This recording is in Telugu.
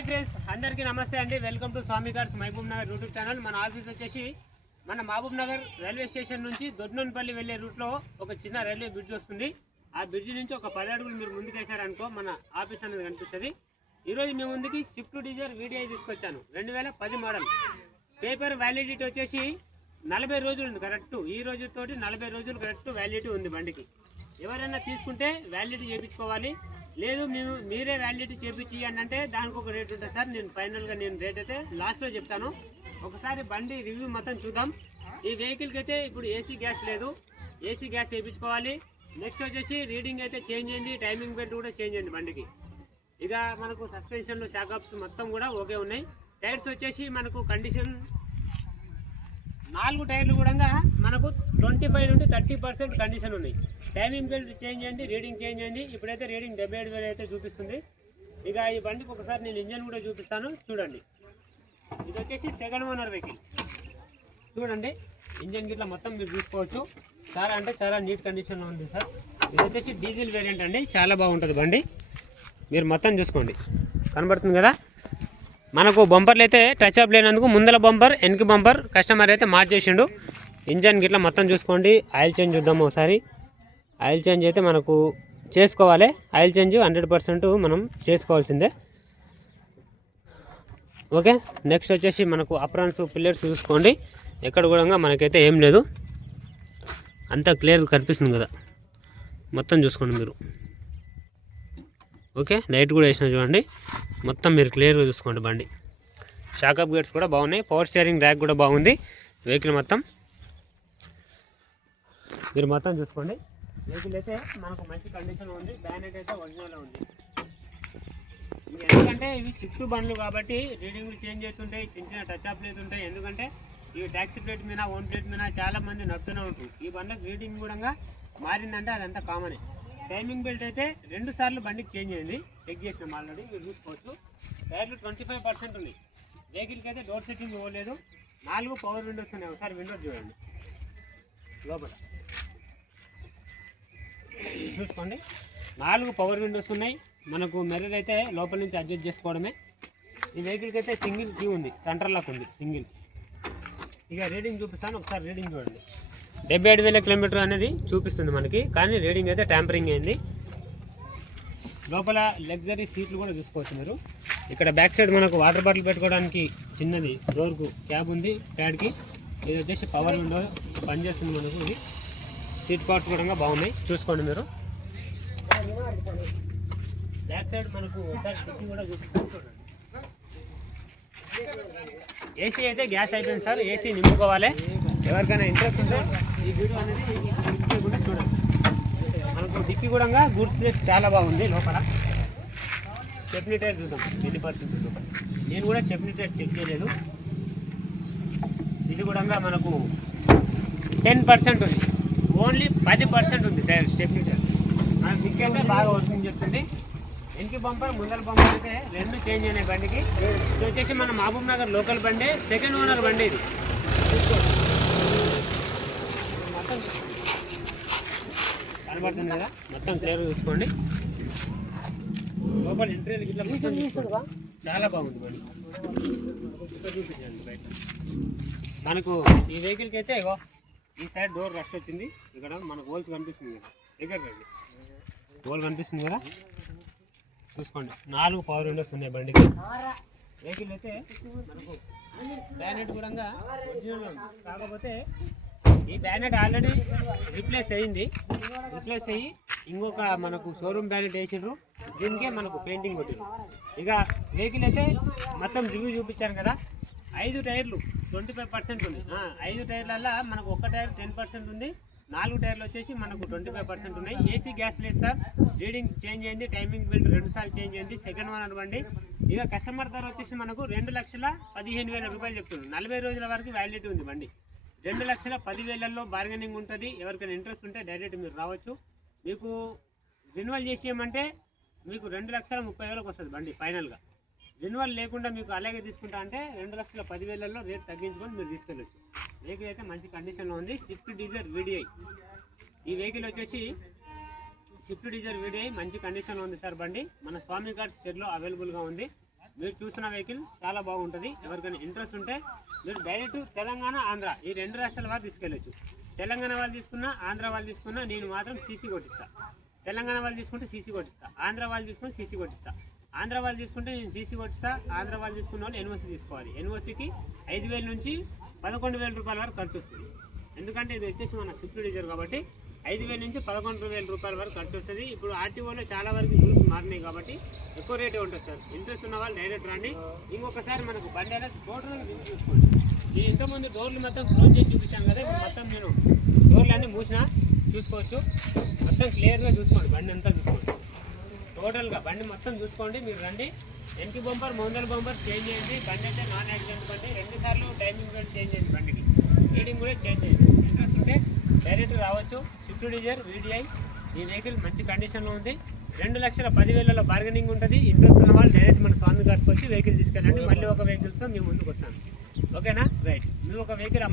హాయ్ ఫ్రెండ్స్, అందరికీ నమస్తే అండి. Welcome to Swami Cars Mahabubnagar YouTube channel. మన ఆఫీస్ వచ్చేసి మన మహబూబ్ నగర్ రైల్వే స్టేషన్ నుంచి దొడ్నోన్పల్లి వెళ్ళే రూట్లో ఒక చిన్న రైల్వే బ్రిడ్జ్ వస్తుంది. ఆ బ్రిడ్జ్ నుంచి ఒక 10 అడుగులు మీరు ముందుకు వేసారనుకో మన ఆఫీస్ అనేది కనిపిస్తుంది. ఈరోజు మీ ముందుకి స్విఫ్ట్ డిజైర్ వీడియో తీసుకొచ్చాను. 2010 మోడల్. పేపర్ వ్యాలిడిటీ వచ్చేసి 40 రోజులు ఉంది కరెక్ట్. ఈ రోజుతోటి 40 రోజులు కరెక్ట్ వ్యాలిడిటీ ఉంది బండికి. ఎవరైనా తీసుకుంటే వ్యాలిడిటీ చేయించుకోవాలి. లేదు మీరే వ్యాలిడిటీ చేయించి అంటే దానికి ఒక రేట్ ఉంటుంది సార్. నేను ఫైనల్గా రేట్ అయితే లాస్ట్లో చెప్తాను. ఒకసారి బండి రివ్యూ మొత్తం చూద్దాం. ఈ వెహికల్కి అయితే ఇప్పుడు ఏసీ గ్యాస్ లేదు, ఏసీ గ్యాస్ చేయించుకోవాలి. నెక్స్ట్ వచ్చేసి రీడింగ్ అయితే చేంజ్ అయింది, టైమింగ్ బెల్ట్ కూడా చేంజ్ అయింది బండికి. ఇక మనకు సస్పెన్షన్లు షాకప్స్ మొత్తం కూడా ఓకే ఉన్నాయి. టైర్స్ వచ్చేసి మనకు కండిషన్ 4 టైర్లు కూడా మనకు 25 నుండి 30% కండిషన్ ఉన్నాయి. టైమింగ్ బెల్ట్ చేంజ్ అయింది, రీడింగ్ చేంజ్ అయింది. ఇప్పుడైతే రీడింగ్ 77,000 అయితే చూపిస్తుంది. ఇక ఈ బండికి ఒకసారి నేను ఇంజన్ కూడా చూపిస్తాను చూడండి. ఇది వచ్చేసి సెకండ్ ఓనర్ వెహికల్. చూడండి ఇంజన్ గిట్లా మొత్తం మీరు చూసుకోవచ్చు. చాలా అంటే చాలా నీట్ కండిషన్లో ఉంది సార్. ఇది వచ్చేసి డీజిల్ వేరియంట్ అండి, చాలా బాగుంటుంది బండి. మీరు మొత్తం చూసుకోండి, కనబడుతుంది కదా. మనకు బంపర్లు అయితే టచ్ అప్ లేనందుకు ముందల బంపర్ వెనక బంపర్ కస్టమర్ అయితే మార్చేసిండు. ఇంజన్ గిట్లా మొత్తం చూసుకోండి. ఆయిల్ చేంజ్ చూద్దాము ఒకసారి. ఆయిల్ చేంజ్ అయితే మనకు చేసుకోవాలి. ఆయిల్ చేంజ్ 100% మనం చేసుకోవాల్సిందే. ఓకే, నెక్స్ట్ వచ్చేసి మనకు అప్రాన్స్ పిల్లర్స్ చూసుకోండి. ఎక్కడ కూడా మనకైతే ఏం లేదు, అంతా క్లియర్ కనిపిస్తుంది కదా. మొత్తం చూసుకోండి మీరు. ఓకే, లైట్ కూడా వేసిన చూడండి. మొత్తం మీరు క్లియర్గా చూసుకోండి బండి. షాకప్ గేట్స్ కూడా బాగున్నాయి. పవర్ స్టీరింగ్ ర్యాక్ కూడా బాగుంది. వెహికల్ మొత్తం మీరు మొత్తం చూసుకోండి. వెహికల్ అయితే మనకు మంచి కండిషన్ ఉంది. బ్యానెట్ అయితే ఒరిజినల్ ఉంది. ఎందుకంటే ఇవి షిఫ్ట్ బండ్లు కాబట్టి రీడింగ్లు చేంజ్ అవుతుంటాయి, చిన్న చిన్న టచ్ అప్ లేదు ఉంటాయి. ఎందుకంటే ఇవి ట్యాక్సీ ప్లేట్ మీద ఓన్ ప్లేట్ మీద చాలా మంది నడుతూనే ఉంటుంది. ఈ బండ్లకు రీడింగ్ కూడా మారిందంటే అదంతా కామనే. టైమింగ్ బెల్ట్ అయితే 2 సార్లు బండికి చేంజ్ అయింది, చెక్ చేసినాం ఆల్రెడీ, మీరు చూసుకోవచ్చు. టైర్లు 25% ఉంది. వెహికల్కి అయితే డోర్ సెట్టింగ్ ఇవ్వలేదు. 4 పవర్ విండోస్ ఉన్నాయి. ఒకసారి విండోస్ చూడండి లోపల చూసుకోండి. 4 పవర్ విండోస్ ఉన్నాయి. మనకు మిర్రర్ అయితే లోపల నుంచి అడ్జస్ట్ చేసుకోవడమే. ఈ వెహికల్కి అయితే సింగిల్ కీ ఉంది, సెంటర్ లాక్ ఉంది సింగిల్. ఇక రీడింగ్ చూపిస్తాను, ఒకసారి రీడింగ్ చూడండి. 77,000 కిలోమీటర్ అనేది చూపిస్తుంది మనకి, కానీ రీడింగ్ అయితే ట్యాంపరింగ్ అయింది. లోపల లగ్జరీ సీట్లు కూడా చూసుకోవచ్చు మీరు. ఇక్కడ బ్యాక్ సైడ్ మనకు వాటర్ బాటిల్ పెట్టుకోవడానికి చిన్నది డోర్కు క్యాబ్ ఉంది ప్యాడ్కి. ఇది వచ్చేసి పవర్ విండో పనిచేస్తుంది మనకు. ఇది సీట్ కవర్స్ కూడా బాగున్నాయి, చూసుకోండి మీరు. బ్యాక్ సైడ్ మనకు డిక్కీ కూడా చూపిస్తాను చూడండి. ఏసీ అయితే గ్యాస్ అయిపోయింది సార్, ఏసీ నింపుకోవాలి. ఎవరికైనా ఇంట్రెస్ట్ ఉంటే ఈ వీడియో అనేది డిక్కీ కూడా చూడండి. మనకు డిక్కీ కూడా గూడ్స్ ప్లేస్ చాలా బాగుంది. లోపల స్టెప్నీ టైర్ చూద్దాం ఎన్ని పర్సెంట్ ఉందో. నేను కూడా స్టెప్నీ టైర్ చెక్ చేయలేదు. ఇది కూడా మనకు 10% ఉంది, ఓన్లీ 10% ఉంది టైర్ స్టెప్నీ టైర్. మన డిక్కీ అయితే బాగా వర్కింగ్ చేస్తుంది. వెనక బంపర్ ముందర బంపర్ అయితే 2 చేంజ్ అయినాయి బండికి. ఇది వచ్చేసి మన మహబూబ్ నగర్ లోకల్ బండి, సెకండ్ ఓనర్ బండి ఇది. మొత్తం కనబడుతుంది కదా, మొత్తం క్లియర్గా చూసుకోండి. లోపల ఇంటీరియర్ గిట్లా మొత్తం చాలా బాగుంది బండి. చూపించండి బయట. మనకు ఈ వెహికల్కి అయితే ఇగో ఈ సైడ్ డోర్ రష్ వచ్చింది. ఇక్కడ మనకు హోల్స్ కనిపిస్తుంది కదా, దగ్గర రండి, హోల్ కనిపిస్తుంది కదా, చూసుకోండి. 4 పవర్ విండోస్ ఉన్నాయి బండికి. వెహికల్ అయితే మనకు బ్యానెట్ కూడా ఒరిజినల్ ఉంది. కాకపోతే ఈ బ్యానెట్ ఆల్రెడీ రీప్లేస్ అయ్యింది. రీప్లేస్ అయ్యి ఇంకొక మనకు షోరూమ్ బ్యానెట్ వేసిండ్రు. దీనికే మనకు పెయింటింగ్ కొట్టిండ్రు. ఇక వెహికల్ అయితే మొత్తం రివ్యూ చూపించాను కదా. 5 టైర్లు 25% ఉంది. 5 టైర్లల్లో మనకు ఒక టైర్ 10% ఉంది. 4 టైర్లు వచ్చేసి మనకు 25% ఉన్నాయి. ఏసీ గ్యాస్ లేదు సార్. రీడింగ్ చేంజ్ అయింది, టైమింగ్ బెల్ట్ 2 సార్లు చేంజ్ అయింది. సెకండ్ ఓనర్ బండి. ఇక కస్టమర్ ధర వచ్చేసి మనకు 2,15,000 రూపాయలు చెప్తున్నారు. 40 రోజుల వరకు వ్యాలిడిటీ ఉంది బండి. 2,10,000లో బార్గెనింగ్ ఉంటుంది. ఎవరికైనా ఇంట్రెస్ట్ ఉంటే డైరెక్ట్ మీరు రావచ్చు. మీకు రెన్యువల్ చేసేయమంటే మీకు 2,30,000కి వస్తుంది బండి ఫైనల్గా. రెన్యువల్ లేకుండా మీకు అలాగే తీసుకుంటా అంటే 2,10,000లో రేట్ తగ్గించుకొని మీరు తీసుకెళ్ళచ్చు. వెహికల్ అయితే మంచి కండిషన్లో ఉంది. Swift Dzire VDI. ఈ వెహికల్ వచ్చేసి స్విఫ్ట్ డిజైర్ వీడిఐ మంచి కండిషన్లో ఉంది సార్ బండి. మన స్వామి కార్స్ షెడ్లో అవైలబుల్గా ఉంది. మీరు చూసిన వెహికల్ చాలా బాగుంటుంది. ఎవరికైనా ఇంట్రెస్ట్ ఉంటే మీరు డైరెక్ట్ తెలంగాణ, ఆంధ్ర ఈ 2 రాష్ట్రాల వారు తీసుకెళ్ళచ్చు. తెలంగాణ వాళ్ళు తీసుకున్నా, ఆంధ్ర వాళ్ళు తీసుకున్నా నేను మాత్రం సీసీ కొట్టిస్తా. తెలంగాణ వాళ్ళు తీసుకుంటే సీసీ కొట్టిస్తా, ఆంధ్ర వాళ్ళు తీసుకుంటే సీసీ కొట్టిస్తా. ఆంధ్ర వాళ్ళు తీసుకుంటే నేను సీసీ కొట్టిస్తా. ఆంధ్ర వాళ్ళు తీసుకున్న వాళ్ళు ఎన్ఓసి తీసుకోవాలి. ఎన్ఓసికి 5,000 నుంచి 11,000 రూపాయల వరకు ఖర్చు వస్తుంది. ఎందుకంటే ఇది వచ్చేసి మన స్విఫ్ట్ డిజైర్ కాబట్టి 5,000 నుంచి 11,000 రూపాయల వరకు ఖర్చు వస్తుంది. ఇప్పుడు ఆర్టీఓలో చాలా వరకు రూల్స్ మారినాయి కాబట్టి ఎక్కువ రేటే ఉంటుంది సార్. ఇంట్రెస్ట్ ఉన్న వాళ్ళు డైరెక్ట్ రండి. ఇంకొకసారి మనకు బండి అనేది టోటల్గా చూసుకోండి. నేను ఇంతకుముందు డోర్లు మొత్తం క్లోజ్ చేసి చూపించాను కదా, ఇప్పుడు మొత్తం నేను డోర్లు అన్నీ మూసినా చూసుకోవచ్చు. మొత్తం క్లియర్గా చూసుకోండి, బండి అంతా చూసుకోండి. టోటల్గా బండి మొత్తం చూసుకోండి. మీరు రండి. వెనక్కి బంపర్, ముందర బంపర్ చేంజ్ చేయండి. బండి అయితే నాన్ యాక్సిడెంట్ బండి. 2 సార్లు టైమింగ్ కూడా చేంజ్ చేయండి. బండికి రీడింగ్ కూడా చేంజ్ చేయండి. ఇంట్రెస్ట్ ఉంటే డైరెక్ట్ రావచ్చు. స్విఫ్ట్ డిజైర్ VDI ఈ వెహికల్ మంచి కండిషన్లో ఉంది. 2,10,000 బార్గెనింగ్ ఉంటుంది. ఇంట్రెస్ట్ ఉన్న వాళ్ళు డైరెక్ట్ మన స్వామి గారికి వచ్చి వెహికల్ తీసుకెళ్ళండి. మళ్ళీ ఒక వెహికల్స్తో మేము ముందుకు వస్తాను. ఓకేనా? రైట్. మీరు ఒక వెహికల్